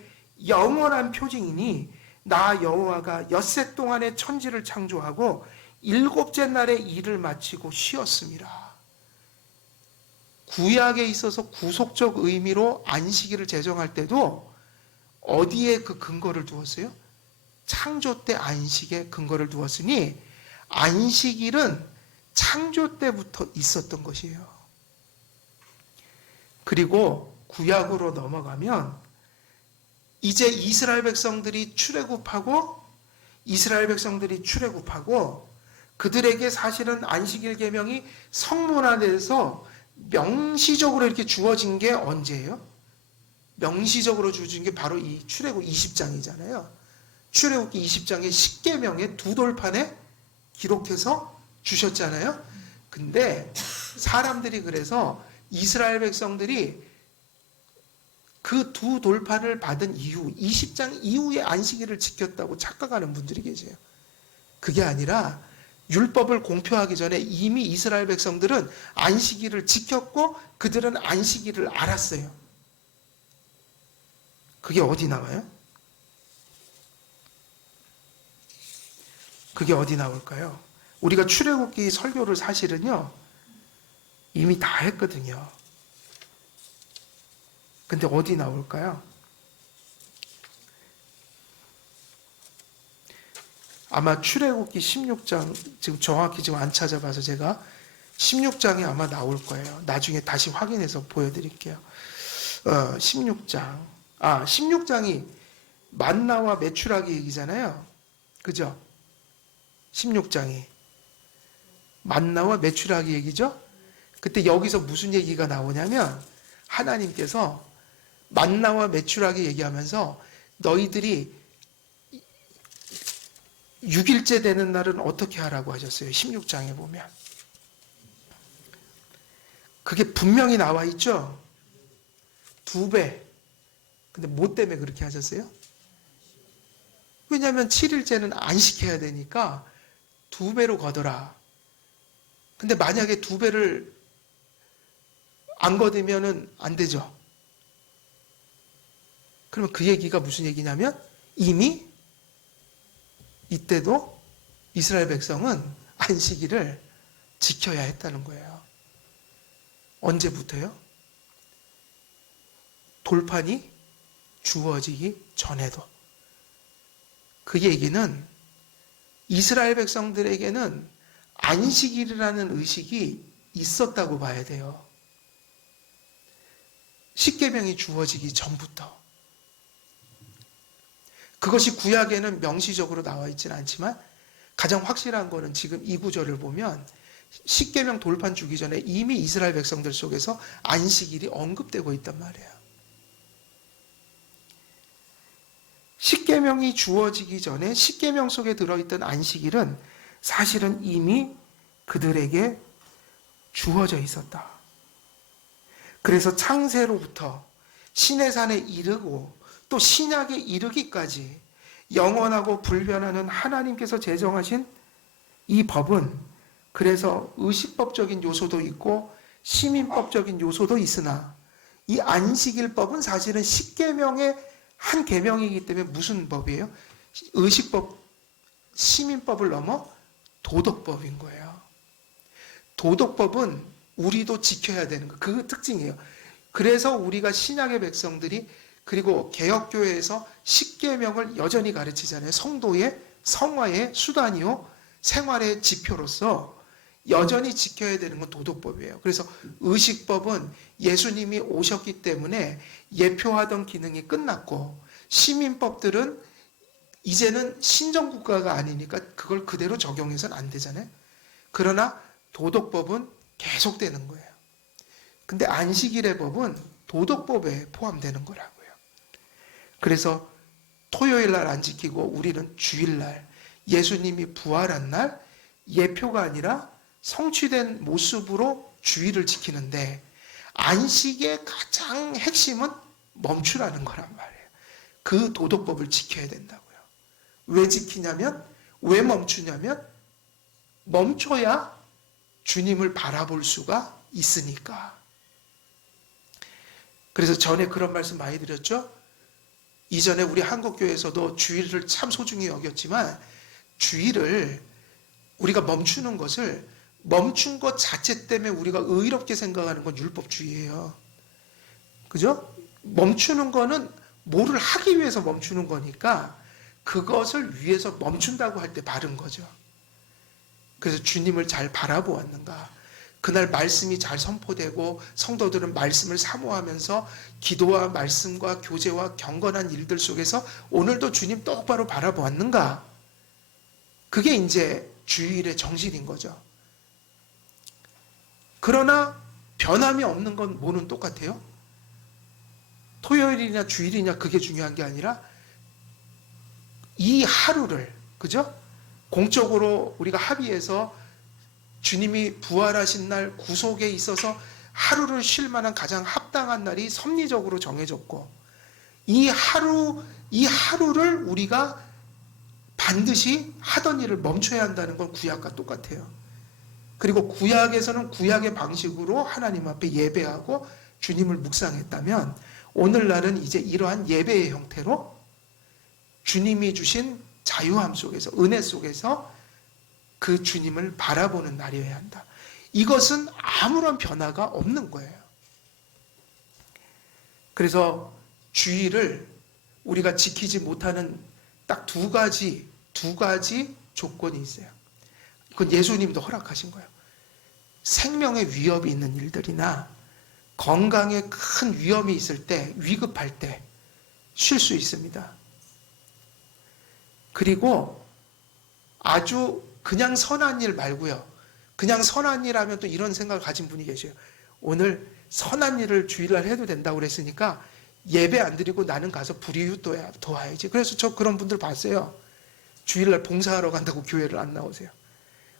영원한 표징이니 나 여호와가 엿새 동안의 천지를 창조하고 일곱째 날에 일을 마치고 쉬었습니다. 구약에 있어서 구속적 의미로 안식일을 제정할 때도 어디에 그 근거를 두었어요? 창조 때 안식에 근거를 두었으니 안식일은 창조 때부터 있었던 것이에요. 그리고 구약으로 넘어가면 이제 이스라엘 백성들이 출애굽하고 그들에게 사실은 안식일 계명이 성문화돼서 명시적으로 이렇게 주어진 게 언제예요? 명시적으로 주어진 게 바로 이 출애굽 20장이잖아요. 출애굽기 20장의 십계명의 두 돌판에 기록해서 주셨잖아요. 근데 사람들이 그래서 이스라엘 백성들이 그 두 돌판을 받은 이후 20장 이후에 안식일을 지켰다고 착각하는 분들이 계세요. 그게 아니라 율법을 공표하기 전에 이미 이스라엘 백성들은 안식일을 지켰고 그들은 안식일을 알았어요. 그게 어디 나와요? 그게 어디 나올까요? 우리가 출애굽기 설교를 사실은요 이미 다 했거든요. 근데 어디 나올까요? 아마 출애굽기 16장 지금 정확히 지금 안 찾아봐서 제가 16장에 아마 나올 거예요. 나중에 다시 확인해서 보여드릴게요. 16장 16장이 만나와 메추라기 얘기잖아요. 그죠? 16장이 만나와 메추라기 얘기죠. 그때 여기서 무슨 얘기가 나오냐면 하나님께서 만나와 메추라기 얘기하면서 너희들이 6일째 되는 날은 어떻게 하라고 하셨어요? 16장에 보면 그게 분명히 나와 있죠. 2배. 근데 뭐 때문에 그렇게 하셨어요? 왜냐하면 7일째는 안식해야 되니까 2배로 거둬라. 근데 만약에 2배를 안 거두면은 안 되죠. 그러면 그 얘기가 무슨 얘기냐면 이미 이때도 이스라엘 백성은 안식일을 지켜야 했다는 거예요. 언제부터요? 돌판이 주어지기 전에도. 그 얘기는 이스라엘 백성들에게는 안식일이라는 의식이 있었다고 봐야 돼요. 십계명이 주어지기 전부터. 그것이 구약에는 명시적으로 나와 있지는 않지만 가장 확실한 거는 지금 이 구절을 보면 십계명 돌판 주기 전에 이미 이스라엘 백성들 속에서 안식일이 언급되고 있단 말이에요. 십계명이 주어지기 전에 십계명 속에 들어있던 안식일은 사실은 이미 그들에게 주어져 있었다. 그래서 창세로부터 시내산에 이르고 또 신약에 이르기까지 영원하고 불변하는 하나님께서 제정하신 이 법은 그래서 의식법적인 요소도 있고 시민법적인 요소도 있으나 이 안식일법은 사실은 십계명의 한 계명이기 때문에 무슨 법이에요? 의식법, 시민법을 넘어 도덕법인 거예요. 도덕법은 우리도 지켜야 되는 거. 그 특징이에요. 그래서 우리가 신약의 백성들이 그리고 개혁교회에서 십계명을 여전히 가르치잖아요. 성도의 성화의 수단이요 생활의 지표로서 여전히 지켜야 되는 건 도덕법이에요. 그래서 의식법은 예수님이 오셨기 때문에 예표하던 기능이 끝났고 시민법들은 이제는 신정국가가 아니니까 그걸 그대로 적용해서는 안 되잖아요. 그러나 도덕법은 계속되는 거예요. 근데 안식일의 법은 도덕법에 포함되는 거라고요. 그래서 토요일 날 안 지키고 우리는 주일날 예수님이 부활한 날 예표가 아니라 성취된 모습으로 주일을 지키는데 안식의 가장 핵심은 멈추라는 거란 말이에요. 그 도덕법을 지켜야 된다고요. 왜 지키냐면 왜 멈추냐면 멈춰야 주님을 바라볼 수가 있으니까. 그래서 전에 그런 말씀 많이 드렸죠. 이전에 우리 한국교회에서도 주일을 참 소중히 여겼지만 주일을 우리가 멈추는 것을 멈춘 것 자체 때문에 우리가 의롭게 생각하는 건 율법주의예요. 그죠? 멈추는 거는 뭐를 하기 위해서 멈추는 거니까 그것을 위해서 멈춘다고 할 때 바른 거죠. 그래서 주님을 잘 바라보았는가? 그날 말씀이 잘 선포되고 성도들은 말씀을 사모하면서 기도와 말씀과 교제와 경건한 일들 속에서 오늘도 주님 똑바로 바라보았는가? 그게 이제 주일의 정신인 거죠. 그러나 변함이 없는 건 뭐는 똑같아요? 토요일이냐 주일이냐 그게 중요한 게 아니라 이 하루를, 그죠? 공적으로 우리가 합의해서 주님이 부활하신 날 구속에 있어서 하루를 쉴 만한 가장 합당한 날이 섭리적으로 정해졌고, 이 하루를 우리가 반드시 하던 일을 멈춰야 한다는 건 구약과 똑같아요. 그리고 구약에서는 구약의 방식으로 하나님 앞에 예배하고 주님을 묵상했다면, 오늘날은 이제 이러한 예배의 형태로 주님이 주신 자유함 속에서, 은혜 속에서 그 주님을 바라보는 날이어야 한다. 이것은 아무런 변화가 없는 거예요. 그래서 주일을 우리가 지키지 못하는 딱 두 가지 조건이 있어요. 그건 예수님도 허락하신 거예요. 생명의 위협이 있는 일들이나 건강에 큰 위험이 있을 때, 위급할 때 쉴 수 있습니다. 그리고 아주 그냥 선한 일 말고요. 그냥 선한 일 하면 또 이런 생각을 가진 분이 계셔요. 오늘 선한 일을 주일날 해도 된다고 그랬으니까 예배 안 드리고 나는 가서 불이웃 도와야지. 그래서 저 그런 분들 봤어요. 주일날 봉사하러 간다고 교회를 안 나오세요.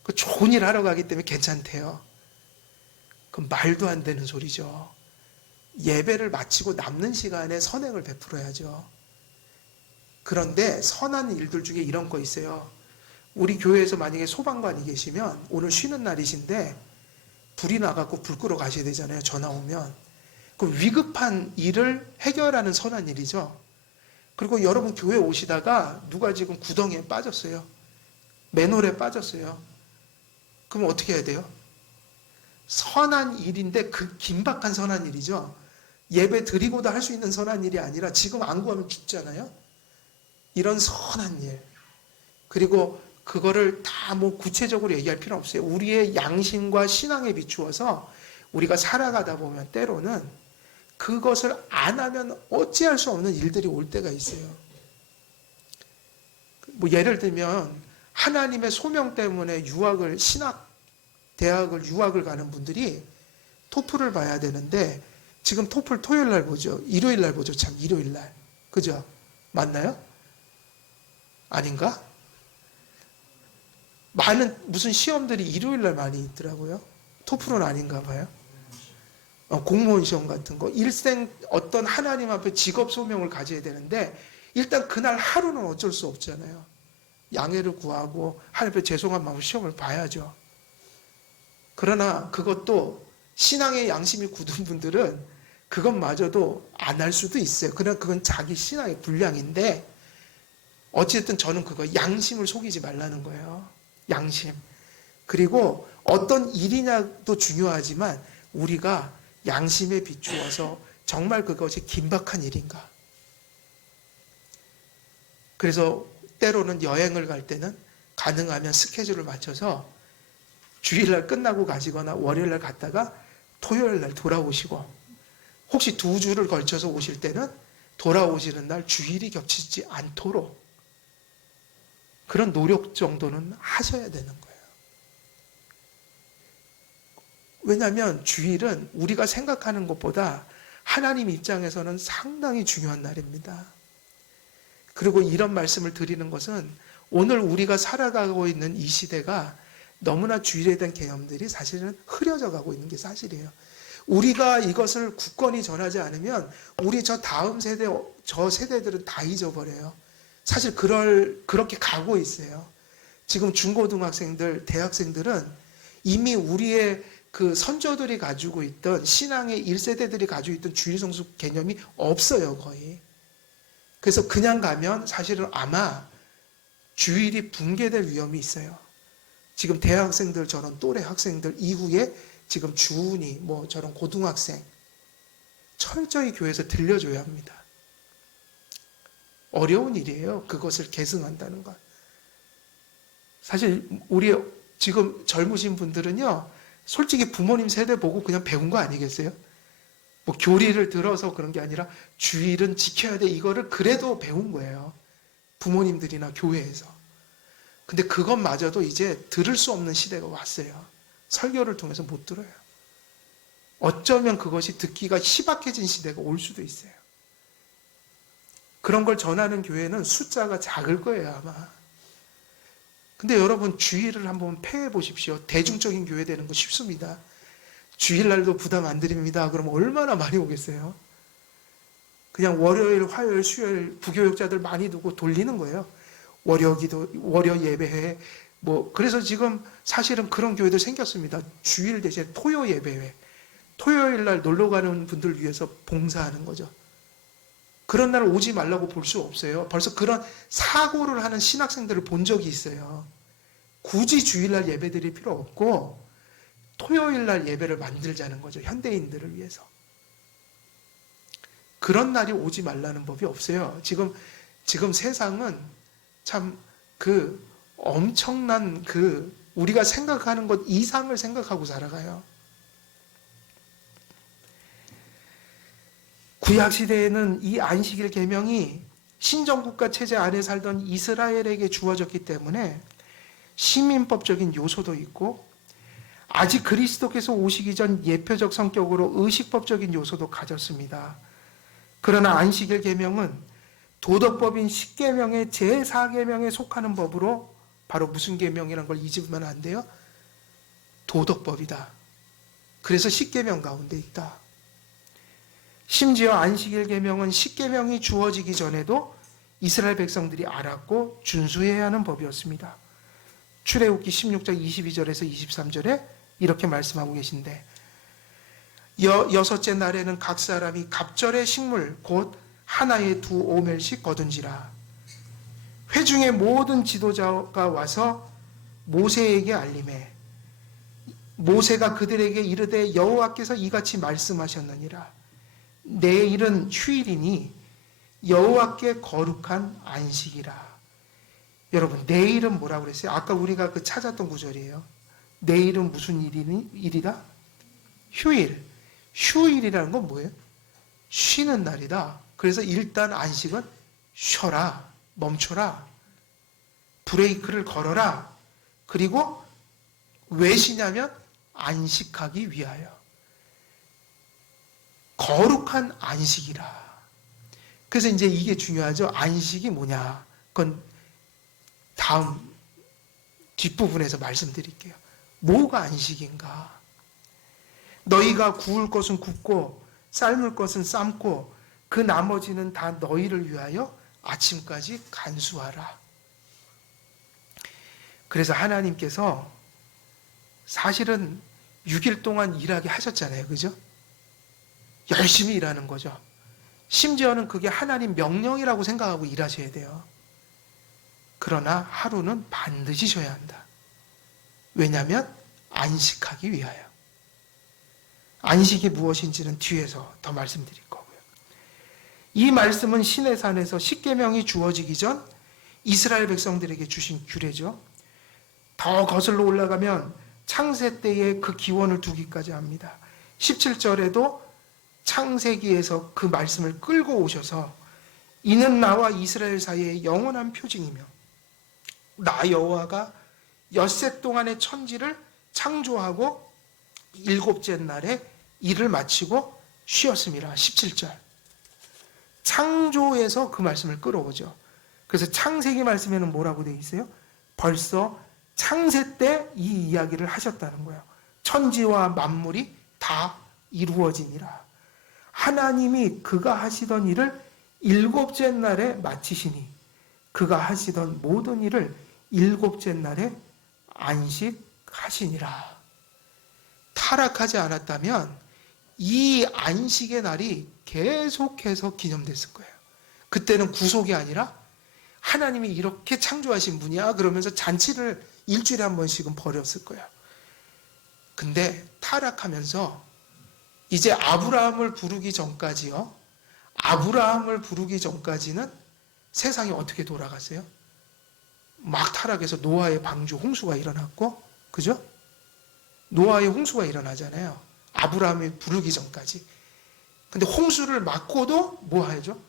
그 좋은 일 하러 가기 때문에 괜찮대요. 그건 말도 안 되는 소리죠. 예배를 마치고 남는 시간에 선행을 베풀어야죠. 그런데 선한 일들 중에 이런 거 있어요. 우리 교회에서 만약에 소방관이 계시면 오늘 쉬는 날이신데 불이 나갖고 불 끄러 가셔야 되잖아요. 전화 오면. 그 위급한 일을 해결하는 선한 일이죠. 그리고 여러분 교회 오시다가 누가 지금 구덩이에 빠졌어요. 맨홀에 빠졌어요. 그럼 어떻게 해야 돼요? 선한 일인데 그 긴박한 선한 일이죠. 예배 드리고도 할 수 있는 선한 일이 아니라 지금 안 구하면 죽잖아요. 이런 선한 일. 그리고 그거를 다 뭐 구체적으로 얘기할 필요 없어요. 우리의 양심과 신앙에 비추어서 우리가 살아가다 보면 때로는 그것을 안 하면 어찌할 수 없는 일들이 올 때가 있어요. 뭐 예를 들면 하나님의 소명 때문에 대학을 유학을 가는 분들이 토플을 봐야 되는데 지금 토플 토요일 날 보죠. 일요일 날 보죠. 참 일요일 날. 그죠? 맞나요? 아닌가? 무슨 시험들이 일요일 날 많이 있더라고요. 토플은 아닌가 봐요. 공무원 시험 같은 거. 일생 어떤 하나님 앞에 직업 소명을 가져야 되는데 일단 그날 하루는 어쩔 수 없잖아요. 양해를 구하고 하나님 앞에 죄송한 마음으로 시험을 봐야죠. 그러나 그것도 신앙의 양심이 굳은 분들은 그것마저도 안 할 수도 있어요. 그러나 그건 자기 신앙의 분량인데 어쨌든 저는 그거 양심을 속이지 말라는 거예요. 양심. 그리고 어떤 일이냐도 중요하지만 우리가 양심에 비추어서 정말 그것이 긴박한 일인가. 그래서 때로는 여행을 갈 때는 가능하면 스케줄을 맞춰서 주일날 끝나고 가시거나 월요일날 갔다가 토요일날 돌아오시고, 혹시 2주를 걸쳐서 오실 때는 돌아오시는 날 주일이 겹치지 않도록 그런 노력 정도는 하셔야 되는 거예요. 왜냐하면 주일은 우리가 생각하는 것보다 하나님 입장에서는 상당히 중요한 날입니다. 그리고 이런 말씀을 드리는 것은 오늘 우리가 살아가고 있는 이 시대가 너무나 주일에 대한 개념들이 사실은 흐려져 가고 있는 게 사실이에요. 우리가 이것을 굳건히 전하지 않으면 우리 저 다음 세대, 저 세대들은 다 잊어버려요. 사실 그렇게 가고 있어요. 지금 중고등학생들, 대학생들은 이미 우리의 그 선조들이 가지고 있던 신앙의 1세대들이 가지고 있던 주일 성수 개념이 없어요, 거의. 그래서 그냥 가면 사실은 아마 주일이 붕괴될 위험이 있어요. 지금 대학생들, 저런 또래 학생들 이후에 지금 주은이, 뭐 저런 고등학생 철저히 교회에서 들려줘야 합니다. 어려운 일이에요. 그것을 계승한다는 것. 사실 우리 지금 젊으신 분들은요, 솔직히 부모님 세대 보고 그냥 배운 거 아니겠어요? 뭐 교리를 들어서 그런 게 아니라 주일은 지켜야 돼 이거를 그래도 배운 거예요. 부모님들이나 교회에서. 근데 그것마저도 이제 들을 수 없는 시대가 왔어요. 설교를 통해서 못 들어요. 어쩌면 그것이 듣기가 희박해진 시대가 올 수도 있어요. 그런 걸 전하는 교회는 숫자가 작을 거예요, 아마. 근데 여러분 주일을 한번 폐해 보십시오. 대중적인 교회 되는 거 쉽습니다. 주일날도 부담 안 드립니다. 그럼 얼마나 많이 오겠어요? 그냥 월요일, 화요일, 수요일 부교육자들 많이 두고 돌리는 거예요. 월요 예배회. 그래서 지금 사실은 그런 교회들 생겼습니다. 주일 대신 토요 예배회. 토요일 날 놀러 가는 분들 위해서 봉사하는 거죠. 그런 날 오지 말라고 볼 수 없어요. 벌써 그런 사고를 하는 신학생들을 본 적이 있어요. 굳이 주일날 예배 드릴 필요 없고 토요일 날 예배를 만들자는 거죠. 현대인들을 위해서. 그런 날이 오지 말라는 법이 없어요. 지금 세상은 참 엄청난 우리가 생각하는 것 이상을 생각하고 살아가요. 구약시대에는 이 안식일 계명이 신정국가 체제 안에 살던 이스라엘에게 주어졌기 때문에 시민법적인 요소도 있고 아직 그리스도께서 오시기 전 예표적 성격으로 의식법적인 요소도 가졌습니다. 그러나 안식일 계명은 도덕법인 10계명의 제4계명에 속하는 법으로 바로 무슨 계명이라는 걸 잊으면 안 돼요? 도덕법이다. 그래서 10계명 가운데 있다. 심지어 안식일 계명은 10계명이 주어지기 전에도 이스라엘 백성들이 알았고 준수해야 하는 법이었습니다. 출애굽기 16장 22절에서 23절에 이렇게 말씀하고 계신데 여섯째 날에는 각 사람이 갑절의 식물 곧 하나에 2오멜씩 거둔지라. 회중의 모든 지도자가 와서 모세에게 알림해 모세가 그들에게 이르되 여호와께서 이같이 말씀하셨느니라. 내일은 휴일이니 여호와께 거룩한 안식이라. 여러분 내일은 뭐라고 그랬어요? 아까 우리가 찾았던 구절이에요. 내일은 무슨 일이다? 휴일. 휴일이라는 건 뭐예요? 쉬는 날이다. 그래서 일단 안식은 쉬어라. 멈춰라. 브레이크를 걸어라. 그리고 왜 쉬냐면 안식하기 위하여. 거룩한 안식이라. 그래서 이제 이게 중요하죠. 안식이 뭐냐. 그건 다음 뒷부분에서 말씀드릴게요. 뭐가 안식인가? 너희가 구울 것은 굽고 삶을 것은 삶고 그 나머지는 다 너희를 위하여 아침까지 간수하라. 그래서 하나님께서 사실은 6일 동안 일하게 하셨잖아요. 그죠? 열심히 일하는 거죠. 심지어는 그게 하나님 명령이라고 생각하고 일하셔야 돼요. 그러나 하루는 반드시 쉬어야 한다. 왜냐하면 안식하기 위하여. 안식이 무엇인지는 뒤에서 더 말씀드릴 거고요. 이 말씀은 시내산에서 십계명이 주어지기 전 이스라엘 백성들에게 주신 규례죠. 더 거슬러 올라가면 창세 때에 그 기원을 두기까지 합니다. 17절에도 창세기에서 그 말씀을 끌고 오셔서 이는 나와 이스라엘 사이의 영원한 표징이며 나 여호와가 엿새 동안의 천지를 창조하고 일곱째 날에 일을 마치고 쉬었습니다. 17절. 창조에서 그 말씀을 끌어오죠. 그래서 창세기 말씀에는 뭐라고 되어 있어요? 벌써 창세 때 이 이야기를 하셨다는 거예요. 천지와 만물이 다 이루어지니라. 하나님이 그가 하시던 일을 일곱째 날에 마치시니 그가 하시던 모든 일을 일곱째 날에 안식하시니라. 타락하지 않았다면 이 안식의 날이 계속해서 기념됐을 거예요. 그때는 구속이 아니라 하나님이 이렇게 창조하신 분이야 그러면서 잔치를 일주일에 한 번씩은 벌였을 거예요. 근데 타락하면서 이제 아브라함을 부르기 전까지요. 아브라함을 부르기 전까지는 세상이 어떻게 돌아갔어요? 막 타락해서 노아의 방주 홍수가 일어났고, 그죠? 노아의 홍수가 일어나잖아요. 아브라함이 부르기 전까지. 근데 홍수를 막고도 뭐 하죠?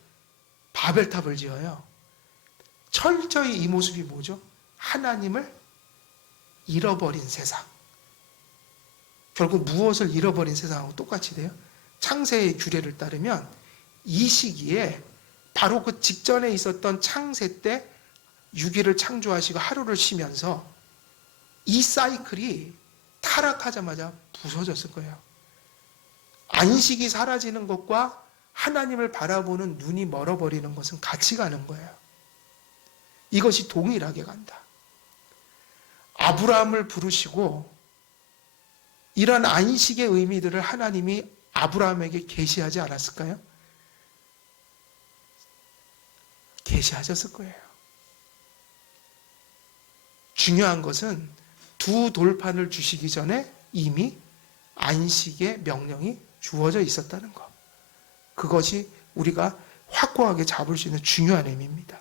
바벨탑을 지어요. 철저히 이 모습이 뭐죠? 하나님을 잃어버린 세상. 결국 무엇을 잃어버린 세상하고 똑같이 돼요? 창세의 규례를 따르면 이 시기에 바로 그 직전에 있었던 창세 때 6일을 창조하시고 하루를 쉬면서 이 사이클이 타락하자마자 부서졌을 거예요. 안식이 사라지는 것과 하나님을 바라보는 눈이 멀어버리는 것은 같이 가는 거예요. 이것이 동일하게 간다. 아브라함을 부르시고 이런 안식의 의미들을 하나님이 아브라함에게 계시하지 않았을까요? 계시하셨을 거예요. 중요한 것은 두 돌판을 주시기 전에 이미 안식의 명령이 주어져 있었다는 것. 그것이 우리가 확고하게 잡을 수 있는 중요한 의미입니다.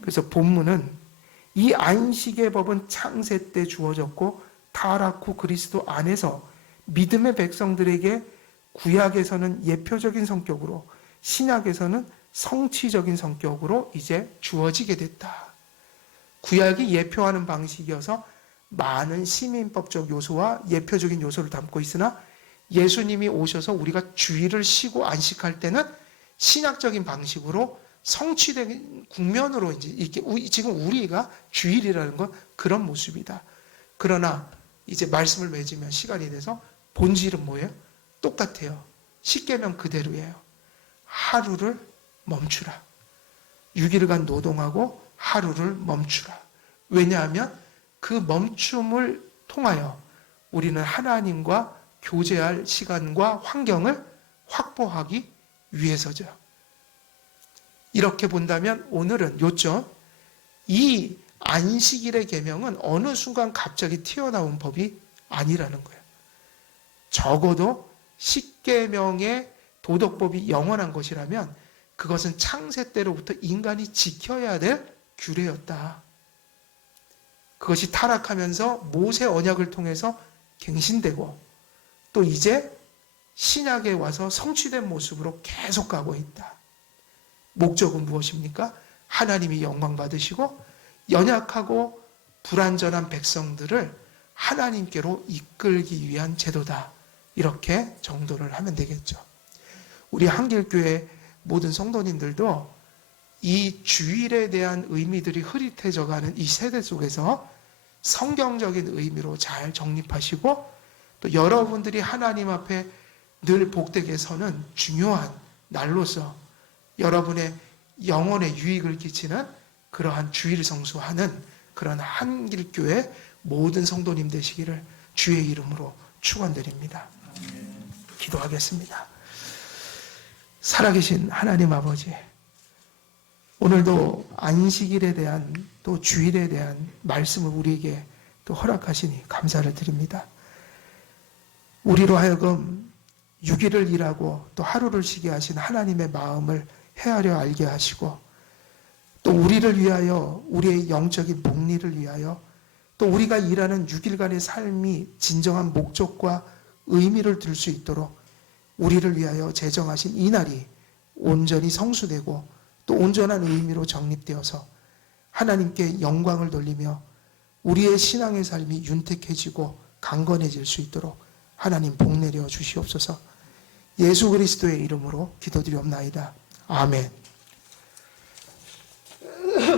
그래서 본문은 이 안식의 법은 창세 때 주어졌고 타락 후 그리스도 안에서 믿음의 백성들에게 구약에서는 예표적인 성격으로 신약에서는 성취적인 성격으로 이제 주어지게 됐다. 구약이 예표하는 방식이어서 많은 시민법적 요소와 예표적인 요소를 담고 있으나 예수님이 오셔서 우리가 주일을 쉬고 안식할 때는 신약적인 방식으로 성취된 국면으로 이제 이렇게 지금 우리가 주일이라는 건 그런 모습이다. 그러나 이제 말씀을 맺으면 시간이 돼서 본질은 뭐예요? 똑같아요. 십계명 그대로예요. 하루를 멈추라. 6일간 노동하고 하루를 멈추라. 왜냐하면 그 멈춤을 통하여 우리는 하나님과 교제할 시간과 환경을 확보하기 위해서죠. 이렇게 본다면 오늘은 요점, 이 안식일의 계명은 어느 순간 갑자기 튀어나온 법이 아니라는 거예요. 적어도 십계명의 도덕법이 영원한 것이라면 그것은 창세 때로부터 인간이 지켜야 될 규례였다. 그것이 타락하면서 모세 언약을 통해서 갱신되고 또 이제 신약에 와서 성취된 모습으로 계속 가고 있다. 목적은 무엇입니까? 하나님이 영광 받으시고 연약하고 불완전한 백성들을 하나님께로 이끌기 위한 제도다. 이렇게 정도를 하면 되겠죠. 우리 한길교회 모든 성도님들도 이 주일에 대한 의미들이 흐릿해져가는 이 세대 속에서 성경적인 의미로 잘 정립하시고 또 여러분들이 하나님 앞에 늘 복되게 서는 중요한 날로서 여러분의 영혼에 유익을 끼치는 그러한 주일 성수하는 그런 한길교회 모든 성도님 되시기를 주의 이름으로 축원드립니다. 기도하겠습니다. 살아계신 하나님 아버지, 오늘도 안식일에 대한 또 주일에 대한 말씀을 우리에게 또 허락하시니 감사를 드립니다. 우리로 하여금 6일을 일하고 또 하루를 쉬게 하신 하나님의 마음을 헤아려 알게 하시고 또 우리를 위하여 우리의 영적인 복리를 위하여 또 우리가 일하는 6일간의 삶이 진정한 목적과 의미를 들 수 있도록 우리를 위하여 제정하신 이 날이 온전히 성수되고 또 온전한 의미로 정립되어서 하나님께 영광을 돌리며 우리의 신앙의 삶이 윤택해지고 강건해질 수 있도록 하나님 복 내려 주시옵소서. 예수 그리스도의 이름으로 기도드리옵나이다. 아멘.